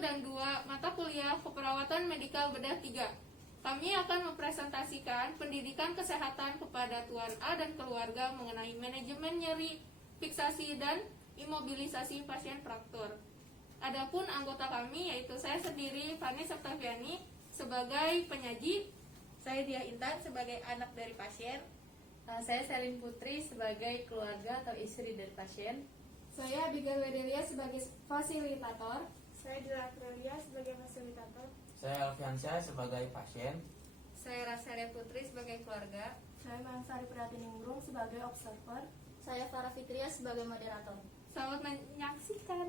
dan 2 mata kuliah keperawatan medikal bedah 3. Kami akan mempresentasikan pendidikan kesehatan kepada Tuan A dan keluarga mengenai manajemen nyeri, fiksasi, dan imobilisasi pasien fraktur. Adapun anggota kami yaitu saya sendiri, Fani Septaviani, sebagai penyaji, Saya Dia Intan sebagai anak dari pasien. Saya Selin Putri sebagai keluarga atau istri dari pasien. Saya Abigail Wederia sebagai fasilitator. Saya Dila Aprilia sebagai fasilitator. Saya Alfiansyah sebagai pasien. Saya Rasaria Putri sebagai keluarga. Saya Mansari Prihatiningrum sebagai observer. Saya Farah Fitria sebagai moderator. selamat menyaksikan.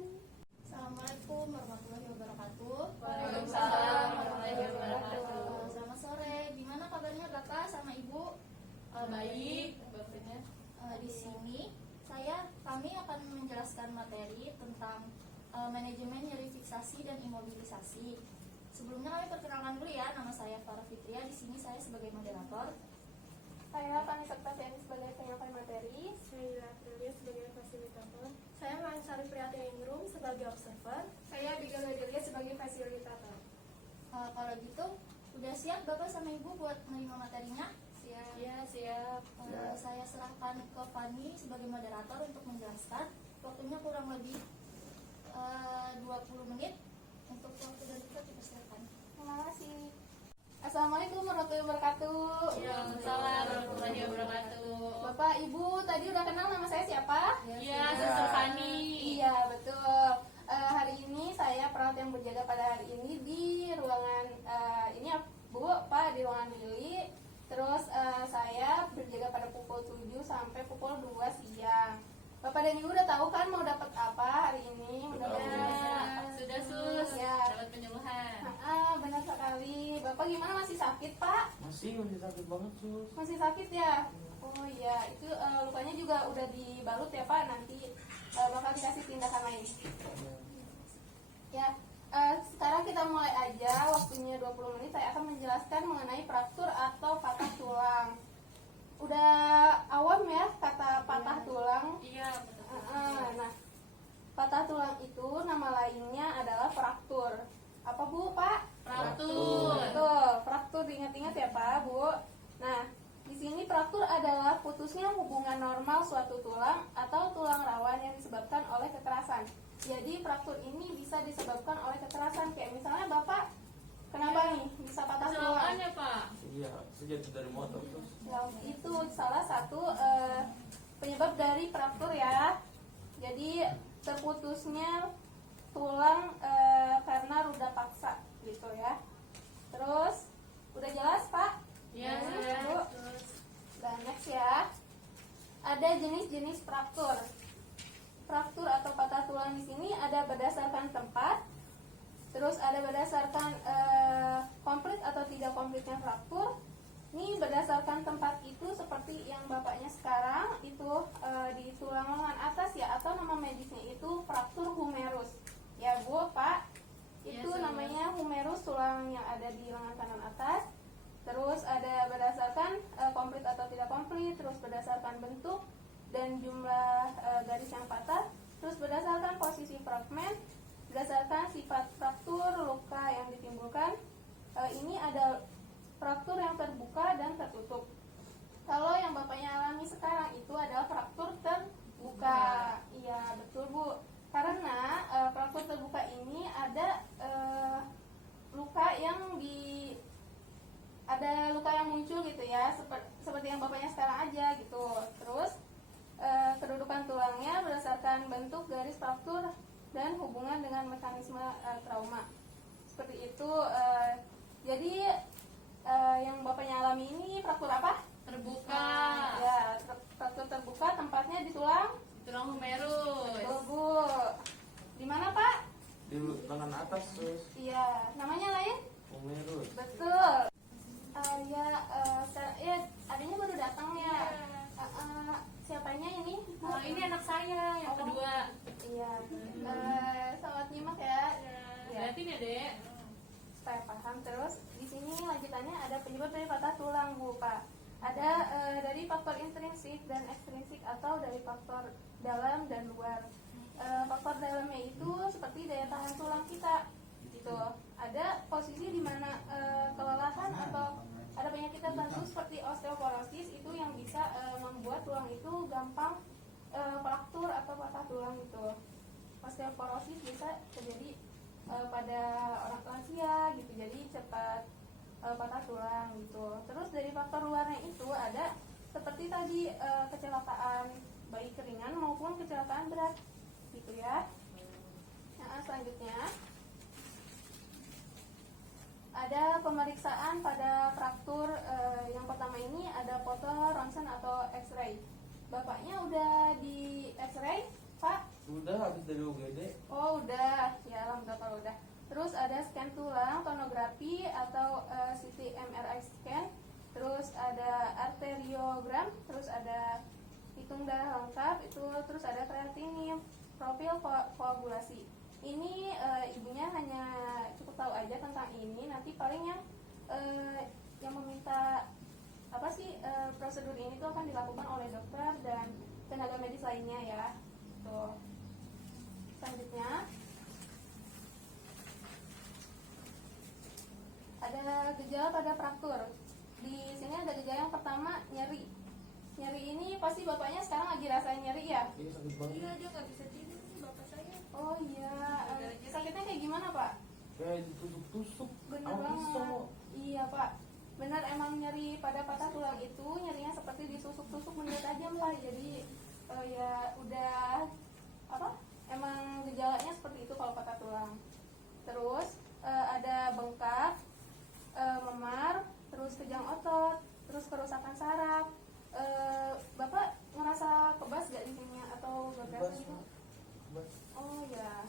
Assalamualaikum warahmatullahi wabarakatuh. Waalaikumsalam warahmatullahi wabarakatuh. Selamat sore. Gimana kabarnya Bapak sama Ibu? Baik, Bapaknya. Di sini kami akan menjelaskan materi tentang manajemen nyeri fiksasi dan imobilisasi. Sebelumnya kami perkenalkan dulu ya, nama saya Farah Fitria. Di sini saya sebagai moderator. Saya Fani Septaviani sebagai penyampaian materi. Saya Dila Aprilia sebagai fasilitator. Saya Mansari Prihatiningrum sebagai observer. Saya Abigail Wederia sebagai fasilitator. Kalau gitu, udah siap Bapak sama Ibu buat menerima materinya? Siap. Ya, siap. Saya serahkan ke Fani sebagai moderator untuk menjelaskan. Waktunya kurang lebih 20 menit. Untuk waktu dari kita silakan. Terima kasih. Assalamualaikum warahmatullahi wabarakatuh. Waalaikumsalam warahmatullahi wabarakatuh. Bapak, Ibu, tadi udah kenal nama saya siapa? Iya, Suster Fani. Iya, betul. Hari ini saya perawat yang berjaga pada hari ini di ruangan ini ya, Bu, Pak, di ruangan Lili. Terus saya berjaga pada pukul 7 sampai pukul 2 siang. Bapak dan Ibu udah tahu kan mau dapat apa hari ini? Mudah-mudahan. Sudah Sus, Ya. dapat penyuluhan. Benar sekali. Bapak gimana, masih sakit, Pak? Masih sakit banget, Sus. Masih sakit ya? Oh iya, itu lukanya juga udah dibalut ya, Pak. Nanti bakal dikasih tindakan lain. Ya, sekarang kita mulai aja. Waktunya 20 menit. Saya akan menjelaskan mengenai fraktur atau patah tulang. Udah awam ya kata patah tulang. Iya, betul. Nah, patah tulang itu nama lainnya adalah fraktur. Apa Bu, Pak? Fraktur. Betul, fraktur diingat-ingat ya Pak, Bu. Nah, di sini fraktur adalah putusnya hubungan normal suatu tulang atau tulang rawan yang disebabkan oleh kekerasan. Jadi fraktur ini bisa disebabkan oleh kekerasan. Kayak misalnya Bapak kenapa nih bisa patah tulang? Kecelakaan ya, Pak? Iya, saya jatuh dari motor, Sus. Ya, itu salah satu penyebab dari fraktur ya. Jadi terputusnya tulang karena ruda paksa gitu ya. Terus udah jelas Pak? Iya, Bu. sudah. Dan next ya. Ada jenis-jenis fraktur. Fraktur atau patah tulang di sini ada berdasarkan tempat. Terus ada berdasarkan komplit atau tidak komplitnya fraktur. Ini berdasarkan tempat itu seperti yang bapaknya sekarang itu di tulang lengan atas ya, atau nama medisnya itu fraktur humerus. Ya Bu, Pak, itu Ya, namanya humerus, tulang yang ada di lengan kanan atas. Terus ada berdasarkan komplit atau tidak komplit, terus berdasarkan bentuk dan jumlah garis yang patah, terus berdasarkan posisi fragmen, berdasarkan sifat fraktur, luka yang ditimbulkan. Ini ada fraktur yang terbuka dan tertutup. Kalau yang bapaknya alami sekarang itu adalah fraktur terbuka. Iya, betul Bu. Karena fraktur terbuka ini ada luka yang muncul gitu ya, seperti yang bapaknya sekarang aja gitu. Terus kedudukan tulangnya berdasarkan bentuk garis fraktur dan hubungan dengan mekanisme trauma. Seperti itu. Jadi yang bapaknya alami ini fraktur apa? Terbuka. Ya, fraktur terbuka, tempatnya di tulang Humerus. Betul Bu. Di mana Pak? Di lengan atas, Sus. Iya, namanya lain? Humerus. Betul. Ya, adanya baru datang ya. Siapanya ini? Bu? Ini anak saya yang kedua. Iya. Selamat nyimak ya. Lihatin ya, Dek. Supaya paham. Terus di sini lanjutannya ada penyebab dari patah tulang Bu, Pak. Ada dari faktor intrinsik dan ekstrinsik atau dari faktor dalam dan luar. Faktor dalamnya itu seperti daya tahan tulang kita. tulang itu gampang fraktur atau patah tulang gitu. Osteoporosis bisa terjadi pada orang lansia gitu, jadi cepat patah tulang gitu. Terus dari faktor luarnya itu ada seperti tadi kecelakaan baik ringan maupun kecelakaan berat gitu ya. Nah, selanjutnya ada pemeriksaan pada fraktur. Yang pertama ini ada foto ronsen atau X-ray. Bapaknya udah di X-ray, Pak? Udah habis dari UGD. Oh udah, ya alhamdulillah kalau udah. Terus ada scan tulang, tonografi atau CT MRI scan. Terus ada arteriogram, terus ada hitung darah lengkap itu, terus ada kreatinine, profil koagulasi. Ini ibunya hanya cukup tahu aja tentang ini. Nanti paling yang meminta apa sih prosedur ini tuh akan dilakukan oleh dokter dan tenaga medis lainnya ya. Tuh. Selanjutnya ada gejala pada fraktur. Di sini ada gejala yang pertama, nyeri. Nyeri ini pasti bapaknya sekarang lagi rasain nyeri ya? Iya sakit banget. Iya, dia nggak bisa tidur sih bapak saya. Oh iya, sakitnya kayak gimana Pak? Kayak ditusuk-tusuk. Bener sama banget. pisau. Iya Pak, benar emang nyeri pada patah tulang itu nyerinya seperti ditusuk-tusuk benda tajam Pak. Jadi ya udah apa? Emang gejalanya seperti itu kalau patah tulang. Terus ada bengkak, memar, terus kejang otot, terus kerusakan saraf. Bapak ngerasa kebas gak di sini atau gak Bebas, gitu? Pak. Bebas. Oh ya.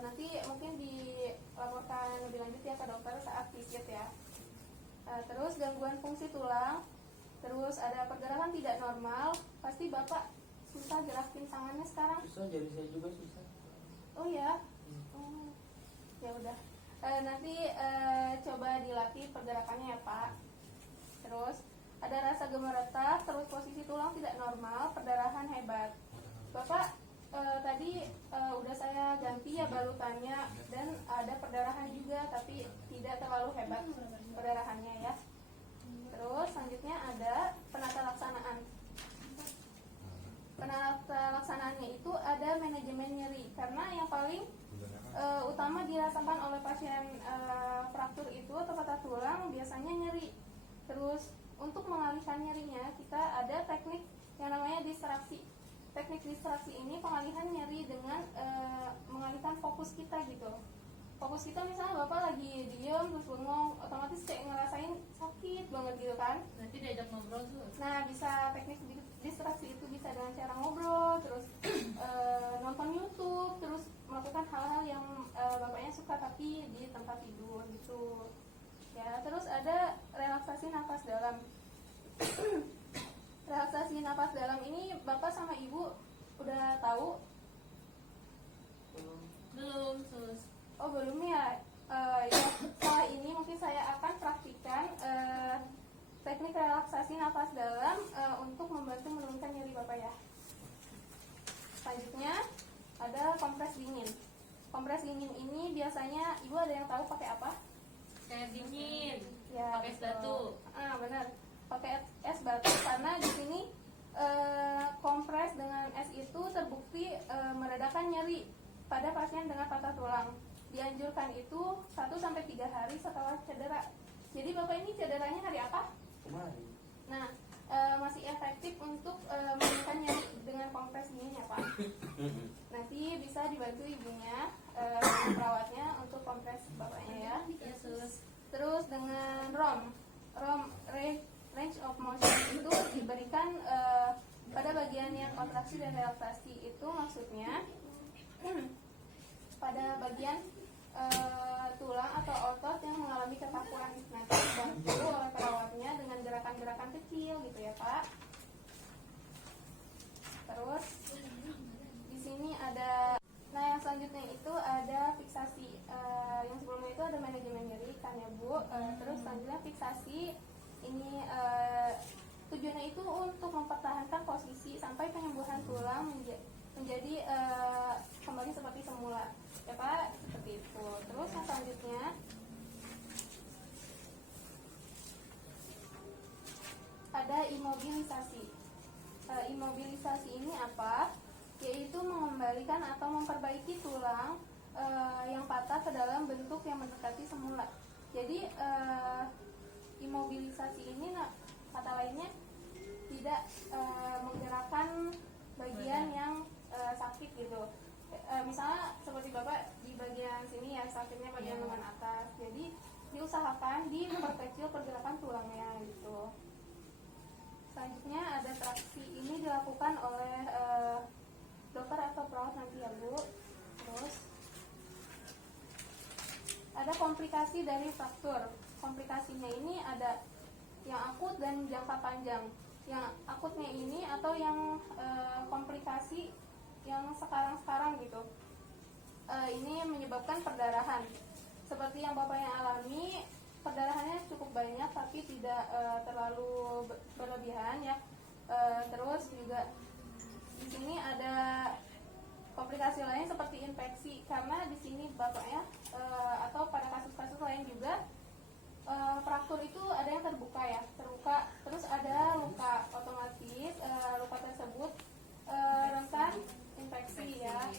Nanti mungkin dilaporkan lebih lanjut ya ke dokter saat visit ya. Terus gangguan fungsi tulang, terus ada pergerakan tidak normal. Pasti Bapak susah gerakin tangannya sekarang. Susah, jari saya juga susah. Oh ya. Oh. Ya udah. Nanti coba dilatih pergerakannya ya Pak. Terus ada rasa gemeretak, terus posisi tulang tidak normal, perdarahan hebat. Bapak tadi udah saya ganti ya balutannya dan ada perdarahan juga tapi tidak terlalu hebat perdarahannya ya. Terus selanjutnya ada penata laksanaan. Penata laksanaannya itu ada manajemen nyeri karena yang paling utama dirasakan oleh pasien fraktur itu atau patah tulang biasanya nyeri. Terus untuk mengalihkan nyerinya kita ada teknik yang namanya distraksi. Teknik distraksi ini pengalihan nyeri dengan mengalihkan fokus kita gitu. Fokus kita misalnya Bapak lagi diem terus bengong, otomatis kayak ngerasain sakit banget gitu kan. Nanti diajak ngobrol tuh. Nah bisa teknik distraksi itu bisa dengan cara ngobrol, terus nonton YouTube, terus melakukan hal-hal yang Bapaknya suka tapi di tempat tidur gitu. Ya, terus ada relaksasi nafas dalam. Relaksasi nafas dalam ini Bapak sama Ibu udah tahu? Belum, sus. Oh belum ya. Ya, setelah ini mungkin saya akan praktikkan teknik relaksasi nafas dalam untuk membantu menurunkan nyeri Bapak ya. Selanjutnya ada kompres dingin. Kompres dingin ini biasanya Ibu ada yang tahu pakai apa? Kayak dingin. Ya, Pakai es betul. batu. Benar. Pakai es batu karena di sini kompres dengan es itu terbukti meredakan nyeri pada pasien dengan patah tulang. Dianjurkan itu 1-3 hari setelah cedera. Jadi Bapak ini cederanya hari apa? Kemarin. Nah, masih efektif untuk menurunkan nyeri dengan kompres dingin ya Pak. Nanti bisa dibantu ibunya perawatnya untuk kompres Bapaknya ya. Ya, sus. Terus dengan ROM range of motion itu diberikan pada bagian yang kontraksi dan relaksasi. Itu maksudnya pada bagian tulang atau otot yang mengalami kekakuan. Nanti dibantu oleh perawatnya dengan gerakan-gerakan kecil gitu ya Pak. Terus di sini ada, nah yang selanjutnya itu ada fiksasi. Yang sebelumnya itu ada manajemen nyeri kan ya Bu. Terus selanjutnya fiksasi ini tujuannya itu untuk mempertahankan posisi sampai penyembuhan tulang menjadi kembali seperti semula ya Pak, seperti itu. Terus yang selanjutnya ada imobilisasi. imobilisasi ini apa? Yaitu mengembalikan atau memperbaiki tulang yang patah ke dalam bentuk yang mendekati semula. Jadi imobilisasi ini kata lainnya tidak menggerakkan bagian yang sakit gitu. Misalnya seperti Bapak di bagian sini ya sakitnya bagian lengan atas. Jadi diusahakan diperkecil pergerakan tulangnya gitu. Selanjutnya ada traksi, ini dilakukan oleh dokter atau perawat nanti ya Bu. Terus ada komplikasi dari fraktur. Komplikasinya ini ada yang akut dan jangka panjang. Yang akutnya ini atau yang komplikasi yang sekarang gitu. Ini menyebabkan perdarahan. Seperti yang Bapak yang alami, perdarahannya cukup banyak tapi tidak terlalu berlebihan ya. Terus juga di sini ada komplikasi lain seperti infeksi, karena di sini Bapaknya atau pada kasus-kasus lain juga fraktur itu ada yang terbuka, terus ada luka, otomatis luka tersebut rentan infeksi ya.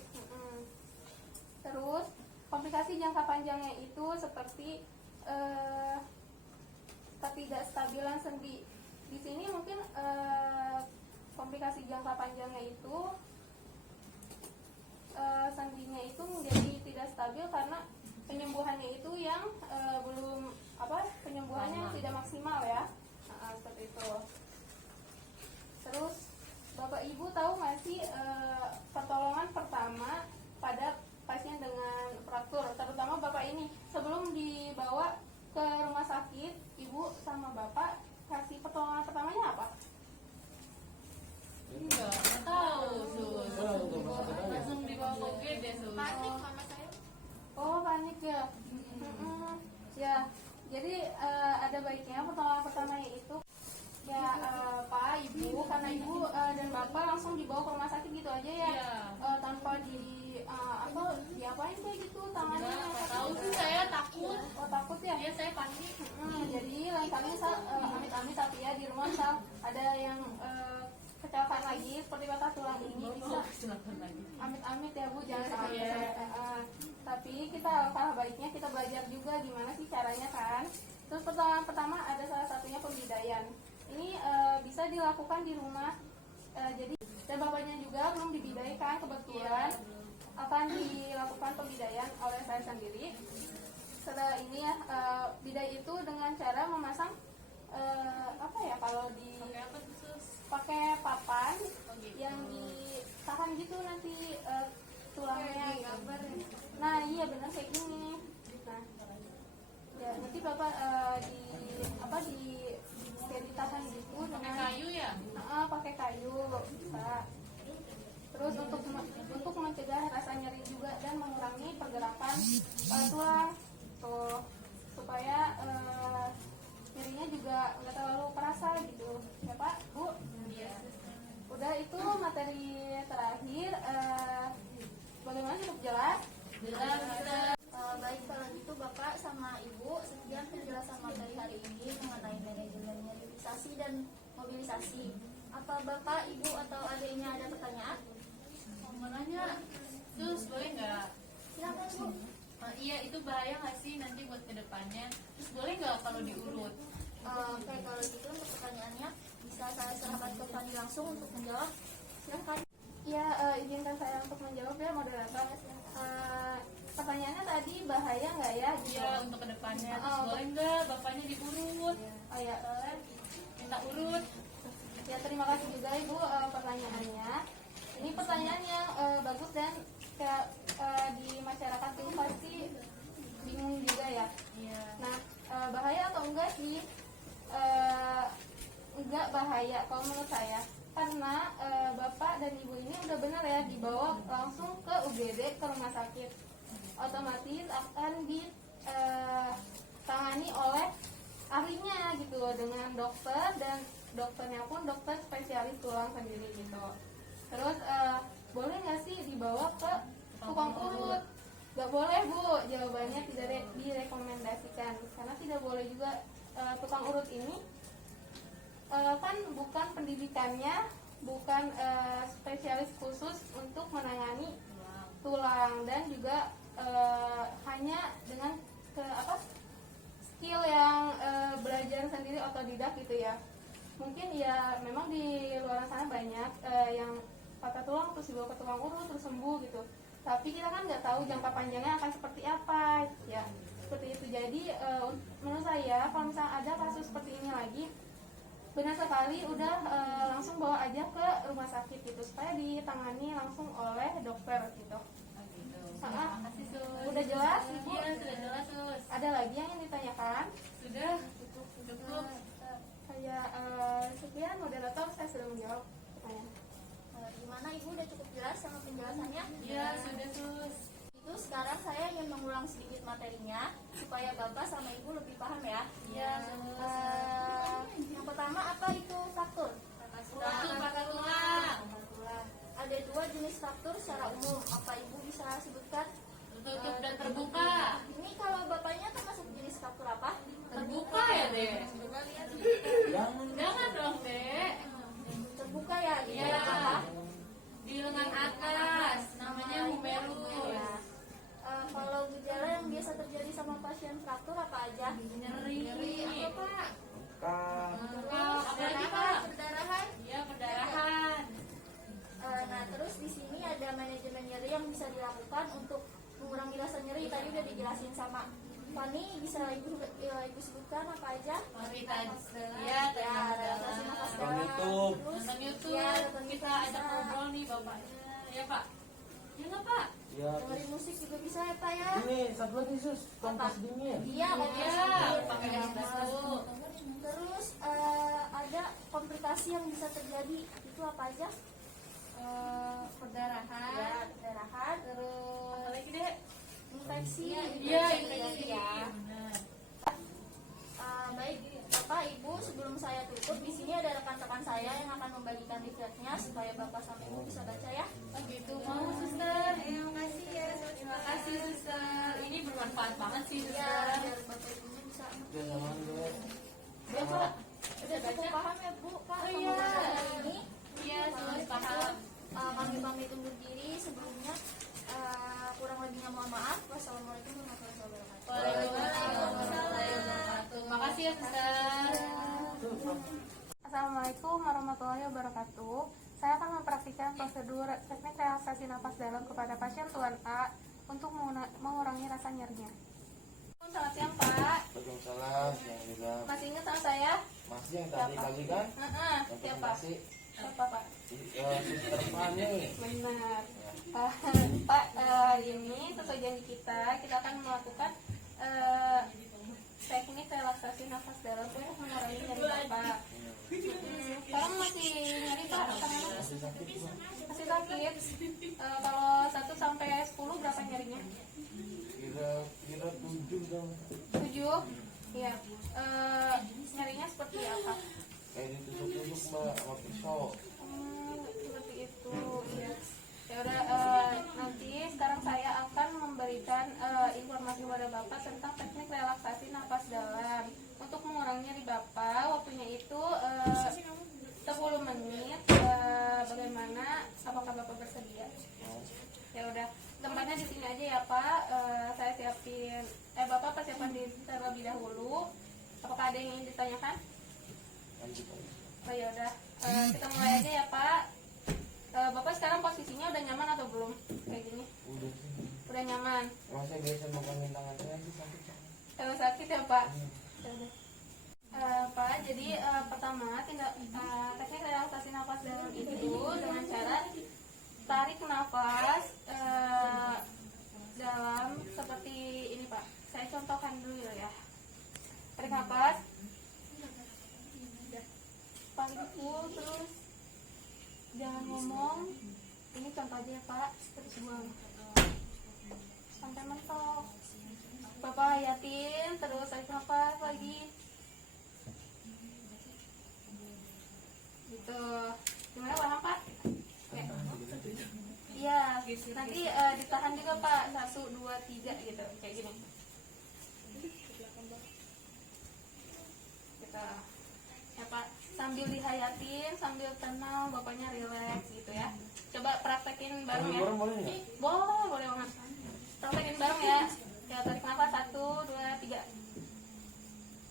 Terus komplikasi jangka panjangnya itu seperti ketidakstabilan sendi. Di sini mungkin komplikasi jangka panjangnya itu sendinya itu menjadi tidak stabil karena penyembuhannya itu yang penyembuhannya tidak maksimal ya. Seperti itu. Terus Bapak Ibu tahu nggak sih pertolongan pertama pada pasien dengan fraktur, terutama Bapak ini sebelum dibawa ke rumah sakit, Ibu sama Bapak kasih pertolongan pertamanya apa? Enggak tahu Sus. Enggak tahu. Langsung dibawa ke UGD Sus. Panik mama saya. Oh, panik ya. Ya, jadi ada baiknya pertolongan pertamanya itu ya Pak, Ibu, karena Ibu dan Bapak langsung dibawa ke rumah sakit gitu aja ya. Iya. Tanpa diapain kayak gitu tangannya. Enggak tahu sih, saya takut. Oh, takut ya? Iya, saya panik. Jadi lain kali amit-amit tapi ya di rumah ada yang kecelakaan lagi seperti patah tulang ini bisa Silakan lagi. amit-amit ya Bu, jangan Iya. sampai. Tapi kita alangkah baiknya kita belajar juga gimana sih caranya kan. Terus pertolongan pertama ada salah satunya pembidaian. Ini bisa dilakukan di rumah. Jadi dan bapaknya juga belum dibidaikan, kebetulan akan dilakukan pembidaian oleh saya sendiri. Setelah ini ya bidai itu dengan cara memasang kalau di Pakai apa tuh Sus? pakai papan Oh, gitu. yang ditahan gitu nanti tulangnya. Kayak gambar ya. Nah iya benar kayak gini. Nah ya nanti Bapak kayak ditahan gitu Pakai dengan kayu ya? pakai kayu bisa. Terus untuk mencegah rasa nyeri juga dan mengurangi pergerakan tulang tuh supaya nyerinya juga nggak terlalu kerasa gitu ya Pak Bu. Iya. Udah itu materi terakhir. Bagaimana cukup jelas? Jelas. Baik, kalau gitu Bapak sama Ibu, sekian penjelasan materi hari ini mengenai manajemen nyeri fiksasi dan mobilisasi. Apa Bapak, Ibu, atau adiknya ada pertanyaan? Mau nanya, Sus, boleh nggak? Silakan Bu. Iya, itu bahaya nggak sih nanti buat kedepannya? Terus boleh nggak kalau diurut? Oke, kalau gitu untuk pertanyaannya bisa saya serahkan ke Fani langsung untuk menjawab. Silakan. Ya izinkan saya untuk menjawab ya moderator. Pertanyaannya tadi bahaya nggak ya? Gitu. Iya, untuk kedepannya. Terus Oh, boleh nggak bapaknya diurut? Oh ya, Minta urut. ya terima kasih juga Ibu pertanyaannya. Ini pertanyaan yang bagus dan kayak di masyarakat itu pasti bingung juga ya. Iya. Nah bahaya atau enggak sih? Enggak bahaya kalau menurut saya, karena Bapak dan Ibu ini udah benar ya dibawa langsung ke UGD, ke rumah sakit. Otomatis akan ditangani oleh ahlinya gitu dengan dokter, dan dokternya pun dokter spesialis tulang sendiri gitu. Terus boleh nggak sih dibawa ke tukang urut? Gak boleh Bu, jawabannya tidak direkomendasikan, karena tidak boleh juga tukang urut ini kan bukan pendidikannya bukan spesialis khusus untuk menangani tulang, dan juga hanya dengan skill yang belajar sendiri otodidak gitu ya. Mungkin ya memang di luar sana banyak yang patah tulang terus dibawa ke tukang urut terus sembuh gitu, tapi kita kan nggak tahu jangka panjangnya akan seperti apa ya, seperti itu. Jadi menurut saya kalau misalnya ada kasus seperti ini lagi, benar sekali udah langsung bawa aja ke rumah sakit gitu supaya ditangani langsung oleh dokter gitu. Makasih Sus. Udah jelas Ibu? Iya, sudah jelas Sus. Ada lagi yang ingin ditanyakan? Sudah, cukup. Kayak sekian moderator, saya sudah menjawab pertanyaan. Gimana Ibu, udah cukup jelas sama penjelasannya? Iya, sudah Sus. Itu sekarang saya ingin mengulang sedikit materinya supaya Bapak sama Ibu lebih paham ya. Iya, Yang pertama, apa itu fraktur? Fraktur patah tulang. Ada dua jenis fraktur secara umum. Apa Ibu bisa sebutkan? Tertutup dan terbuka. Ini kalau Bapaknya termasuk jenis fraktur apa? Terbuka ya, Dek? Coba lihat. Jangan dong, Dek. Terbuka ya, di Iya. apa? Di lengan atas, namanya humerus. Ya. Kalau gejala yang biasa terjadi sama pasien fraktur apa aja? Nyeri. Apa Pak? Apalagi Pak? Perdarahan. Iya, perdarahan. Nah, terus di sini ada manajemen nyeri yang bisa dilakukan untuk mengurangi rasa nyeri. Tadi udah dijelasin sama Fani, bisa ibu sebutkan apa aja? Mari tadi. Iya, Relaksasi nafas dalam. YouTube. Terus Nonton YouTube. ya, nonton Kita YouTube ajak bisa. ngobrol nih Bapaknya. Ya, Pak? Ya nggak, Pak? Ya, Dengerin musik juga bisa ya Pak ya? ini satu lagi sus, kompas dingin. Iya, Iya, pakai kompas. kompas dulu. Terus ada komplikasi yang bisa terjadi, itu apa aja? Perdarahan. Ya, perdarahan, Terus terus apalagi, Dek? infeksi. Iya, infeksi. Ya. Benar. Baik, Bapak Ibu, sebelum saya tutup, di sini ada rekan-rekan saya yang akan membagikan leafletnya supaya Bapak sama Ibu bisa baca ya. Oh gitu, mau Suster. Terima kasih ya. Terima kasih Suster. Ini bermanfaat banget sih Ya, Suster. biar Bapak Ibunya bisa. Udah sama deh. Ya, Pak. Udah cukup paham ya Bu, Pak? Oh, iya. Pembahasan hari ini. Iya, Sus, paham. Kami pamit undur diri sebelumnya. Kurang lebihnya mohon maaf. Wassalamualaikum warahmatullahi wabarakatuh. Waalaikumsalam warahmatullahi wabarakatuh. Makasih ya Suster. Assalamualaikum warahmatullahi wabarakatuh. Saya akan mempraktikkan prosedur teknik relaksasi nafas dalam kepada pasien Tuan A untuk mengurangi rasa nyerinya. Selamat siang Pak. Waalaikumsalam, yang juga Masih ingat sama saya? masih yang tadi kali kan? Yang Siapa? masih Siapa Pak? suster Fani. Benar. Pak, ini sesuai janji kita akan melakukan teknik relaksasi nafas dalam untuk mengurangi nyeri Bapak. Sekarang masih nyeri Pak? Tangannya? Masih sakit Bang. Masih sakit? Kalau 1 sampai 10 berapa nyerinya? Kira 7 dong. 7? Iya. Nyerinya seperti apa? Kayak ditusuk-tusuk mbak sama pisau. Seperti itu. Iya. Ya udah, nanti sekarang saya akan memberikan informasi kepada Bapak tentang teknik relaksasi nafas dalam untuk mengurangi nyeri Bapak. Waktunya itu 10 menit. Bagaimana? Apakah Bapak bersedia? Ya udah, tempatnya di sini aja ya Pak. Saya siapin. Bapak persiapan diri terlebih dahulu. Apakah ada yang ingin ditanyakan? Lanjut aja. Oh ya udah, kita mulai aja ya Pak. Bapak sekarang posisinya udah nyaman atau belum? Kayak gini, Udah sih. udah nyaman. Emang saya biasa megangin tangan saya sih sakit. Kalau sakit ya Pak. Ya udah. Pak, jadi pertama teknik relaksasi nafas dalam itu dengan cara tarik nafas dalam seperti ini Pak. Saya contohkan dulu ya. Tarik nafas. Panggil terus. Jangan ngomong. Ini contoh aja ya Pak. Terus buang. Sampai mentok. Bapak hayatin terus tarik nafas lagi. Gitu. Gimana paham Pak? Ya. Iya, nanti ditahan juga Pak. 1, 2, 3 gitu. Kayak gini. Gitu. Ya Pak. sambil dihayatin, sambil tenang, bapaknya rileks gitu ya. Coba praktekin bareng ya. Orang boleh nggak? Boleh banget. Praktekin bareng ya. Ya, tarik nafas 1, 2, 3.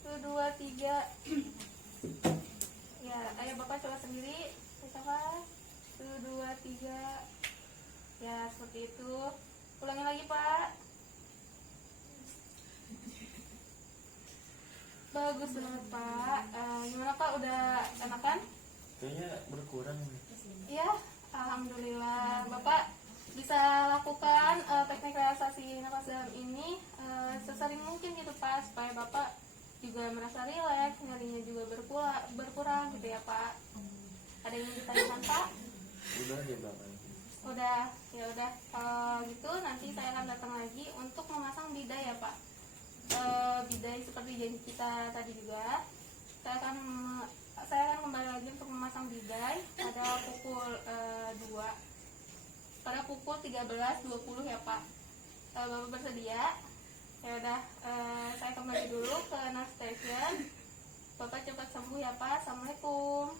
1, 2, 3. Ya, ayo bapak coba sendiri. Tarik nafas. 1, 2, 3. Ya, seperti itu. Ulangi lagi, Pak. Bagus banget, Pak. Gimana, Pak? Udah enakan? Kayaknya berkurang nih. Iya, alhamdulillah. Bapak bisa lakukan teknik relaksasi nafas dalam ini sesering mungkin gitu, Pak, supaya Bapak juga merasa rileks, nyerinya juga berkurang gitu ya, Pak. Ada yang ditanyakan, Pak? Udah ya Bapak. Udah, ya udah. Kalau gitu nanti saya akan datang lagi untuk memasang bidai ya, Pak. Bidai seperti janji kita tadi juga. Saya akan kembali lagi untuk memasang bidai pada pukul 2. Pada pukul 13.20 ya, Pak. Bapak bersedia? Ya udah, saya kembali dulu ke nurse station. Bapak cepat sembuh ya, Pak. Assalamualaikum.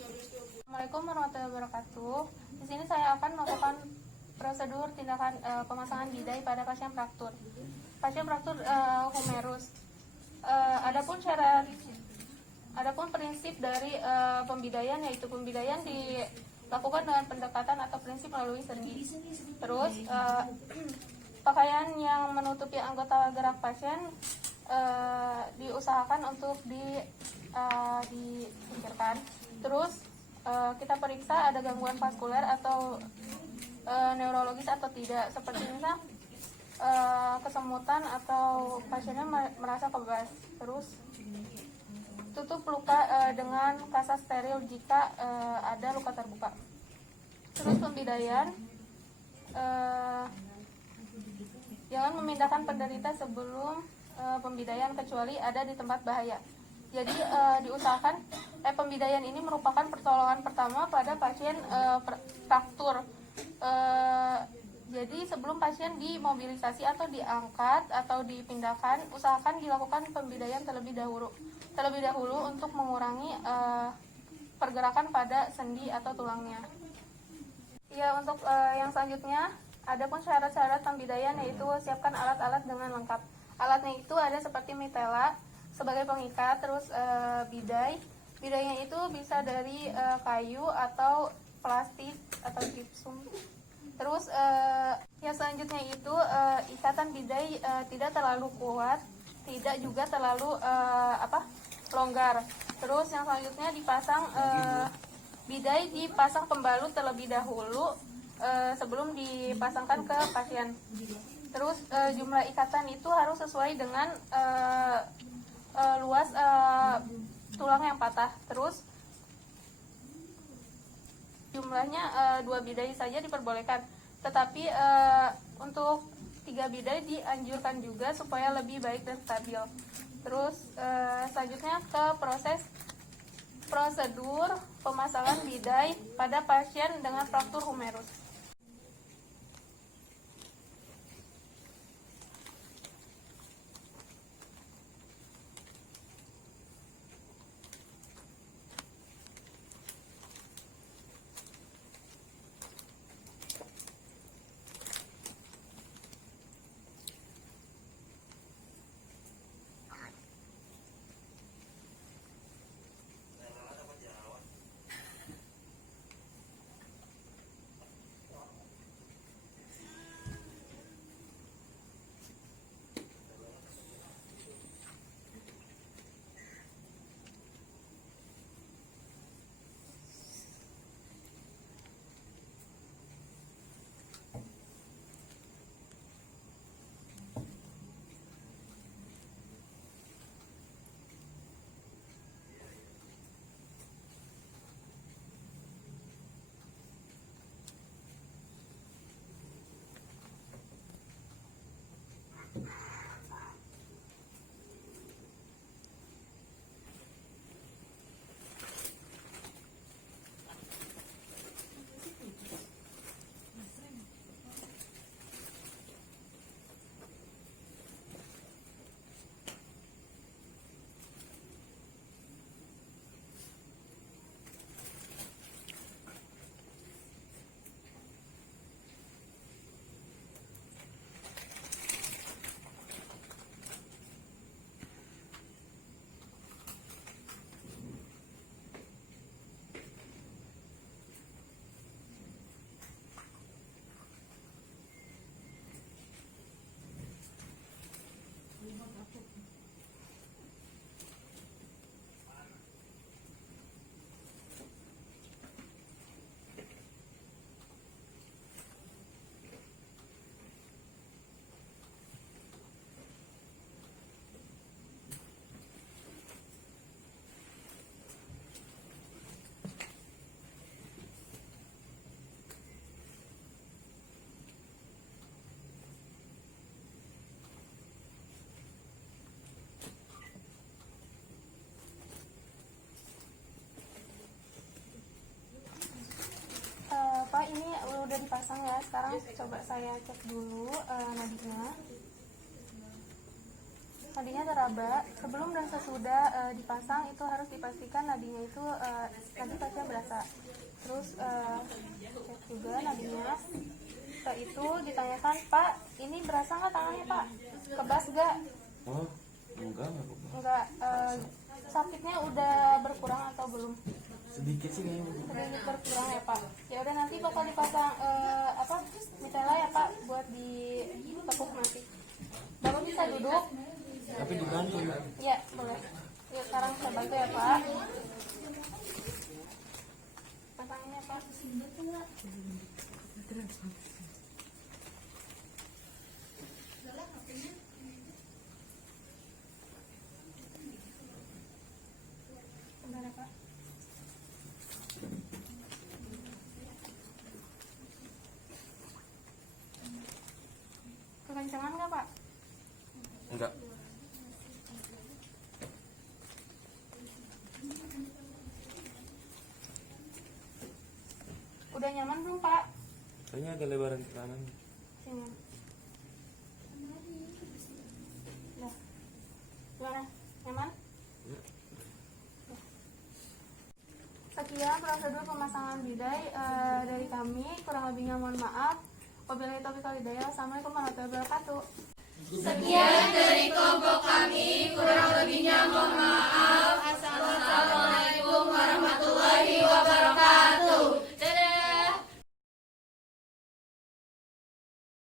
Assalamualaikum warahmatullahi wabarakatuh. Di sini saya akan melakukan prosedur tindakan pemasangan bidai pada pasien fraktur. Pasien fraktur humerus. Adapun prinsip dari pembidaian, yaitu pembidaian dilakukan dengan pendekatan atau prinsip melalui sendi. Terus pakaian yang menutupi anggota gerak pasien diusahakan untuk disingkirkan. Terus kita periksa ada gangguan vaskuler atau neurologis atau tidak, seperti misalnya kesemutan atau pasiennya merasa kebas. Terus tutup luka dengan kasa steril jika ada luka terbuka. Terus pembidaian, jangan memindahkan penderita sebelum pembidaian kecuali ada di tempat bahaya. Jadi diusahakan pembidaian ini merupakan pertolongan pertama pada pasien fraktur. Jadi sebelum pasien dimobilisasi atau diangkat atau dipindahkan, usahakan dilakukan pembidaian terlebih dahulu untuk mengurangi pergerakan pada sendi atau tulangnya. Ya, untuk yang selanjutnya, ada pun syarat-syarat pembidaian, yaitu siapkan alat-alat dengan lengkap. Alatnya itu ada seperti mitela sebagai pengikat, terus bidainya itu bisa dari kayu atau plastik atau gipsum. Terus yang selanjutnya itu ikatan bidai tidak terlalu kuat, tidak juga terlalu longgar. Terus yang selanjutnya dipasang bidai dipasang pembalut terlebih dahulu sebelum dipasangkan ke pasien. Terus jumlah ikatan itu harus sesuai dengan luas tulang yang patah. Terus jumlahnya 2 bidai saja diperbolehkan, tetapi untuk 3 bidai dianjurkan juga supaya lebih baik dan stabil. Terus selanjutnya ke prosedur pemasangan bidai pada pasien dengan fraktur humerus. udah dipasang ya. Sekarang coba saya cek dulu nadinya. Nadinya teraba. Sebelum dan sesudah dipasang itu harus dipastikan nadinya itu nanti pasien berasa. Terus cek juga nadinya. Setelah itu ditanyakan, Pak, ini berasa nggak tangannya Pak? Kebas nggak? Oh, enggak kok. Enggak. Sakitnya udah berkurang atau belum? Sedikit sih kayaknya. Sedikit berkurang ya Pak. Ya udah nanti bakal dipasang mitela ya Pak buat ditekuk nanti. Bapak bisa duduk? Tapi dibantu ya. Ya boleh. Yuk sekarang saya bantu ya Pak. Pasanginnya Pak. Sebentar ya Pak. Kekencangan nggak Pak? Enggak. Udah nyaman belum Pak? Kayaknya agak lebaran ke kanan. Sini. Nah, gimana? Nyaman? Sekian prosedur pemasangan bidai dari kami. Kurang lebihnya mohon maaf. Wabillahi taufiq wal hidayah. Wassalamualaikum warahmatullahi wabarakatuh. Sekian